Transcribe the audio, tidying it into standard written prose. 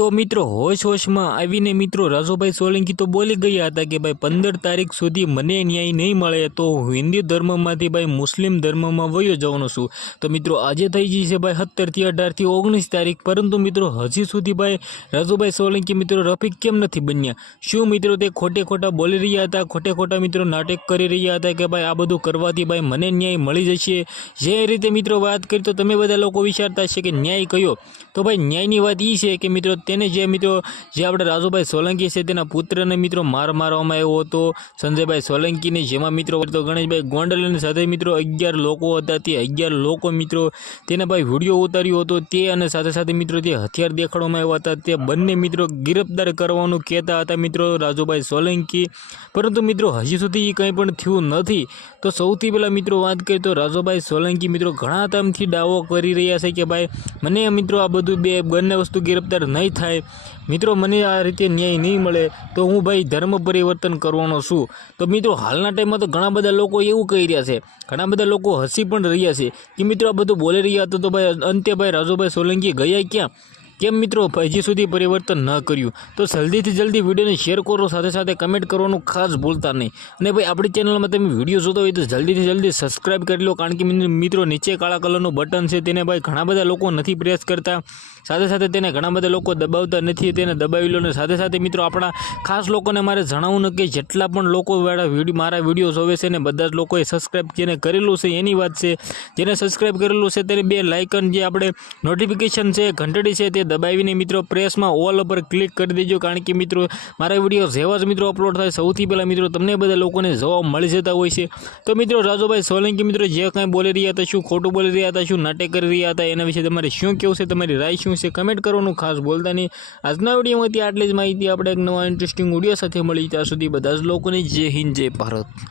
तो मित्रों होश होश में आवीने मित्रों राजूभाई सोलंकी तो बोली गया था कि भाई 15 तारीख सुधी मने न्याय नहीं मळे तो हिंदू धर्म में भाई मुस्लिम धर्म में वयो जवानो छूं। तो मित्रों आज थई गई है भाई 17 થી 18 થી 19 तारीख, परंतु मित्रों हजी सुधी भाई राजूभाई सोलंकी मित्रों रफीक केम नहीं बन्या? शू मित्रों ते खोटे खोटा बोली रह्या था, खोटे खोटा मित्रों नाटक करी रह्या था कि भाई आ बधुं करवाथी भाई मने न्याय मळी जशे? जे रीते मित्रों बात करी तो तमे बधा लोको विचारता छे कि न्याय कयो? तो भाई न्यायनी वात ई छे कि मित्रों तेने जे मित्रों जे आपणे राजूभाई सोलंकी छे तेना पुत्रने मित्रों मार मारवामां आव्यो हतो। संजयभाई सोलंकी ने जेमां मित्रों तो गणेशभाई गोंडलनी साथे मित्रों 11 लोको हता। ते 11 लोको मित्रों तेने भाई विडियो उतार्यो हतो। ते अने साथे साथे मित्रों ते हथियार देखाडवामां आव्या हता। ते बंने मित्रों गिरफ्तार करवानुं कहेता हता मित्रों राजूभाई सोलंकी, परंतु मित्रों हजी सुधी कंई पण थयुं नथी। तो सौथी पहेला मित्रों बात करीए तो राजूभाई सोलंकी मित्रों घणा टाइमथी दावो करी रह्या छे कि भाई मने मित्रों आ बधुं बंने वस्तु गिरफ्तार नहीं थाय, मित्रों मने आ रीते न्याय नहीं मळे तो हूँ भाई धर्म परिवर्तन करवानो छूं। तो मित्रों हालना टाइम में तो घणा बधा लोको एवुं कही रह्या छे, घणा बधा लोको हसी पण रह्या छे कि मित्रों आ बधुं बोली रह्या हता तो भाई अंते भाई राजूभाई सोलंकी गया क्यां? केम मित्रों हजी सुधी परिवर्तन न कर्युं? तो जल्दी थी जल्दी वीडियो ने शेर करो, साथे साथे कमेंट करवानुं खास भूलता नहीं। अने भाई आपणी चेनल में तमे वीडियो जोता होय तो जल्दी थी जल्दी सब्सक्राइब कर लो, कारण कि मित्रों नीचे काळा कलरनुं बटन छे तेने भाई घणा बधा लोको नथी प्रेस करता, साथे साथे तेने घणा बधा लोको दबावता नथी, तेने दबावी लो। ने साथे साथे मित्रों आपणा खास लोकोने मारे जणाववानुं के जेटला पण लोको मारा विडियो जोवे छे ने बधा ज लोकोए सब्सक्राइब जेने करेलुं छे एनी वात छे। जेने सब्सक्राइब करेलुं छे तेने बे लाइकन जे आपणे नोटिफिकेशन छे घंटडी छे ते दबावीने मित्रों प्रेस में ऑल पर क्लिक कर दीजिए, कारण कि मित्रों मारा विडियो जेवा ज मित्रों अपलोड थाय सौथी पहला मित्रों तमने बधा लोकोने जोवा मळी जता होय छे। तो मित्रों राजूभाई सोलंकी मित्रों जे कंई बोली रह्या हता, शुं खोटुं बोली रह्या हता, शुं नाटक करी रह्या हता, एना विषे तमारे शुं कहेवुं छे, तमारी राय शुं छे कमेंट करवानुं खास भूलता नहीं। आजना विडियोमांथी आटली ज माहिती। आपणे एक नवा इंटरेस्टिंग विडियो साथे मळीए, त्यां सुधी बधा ज लोकोने जय हिंद जय भारत।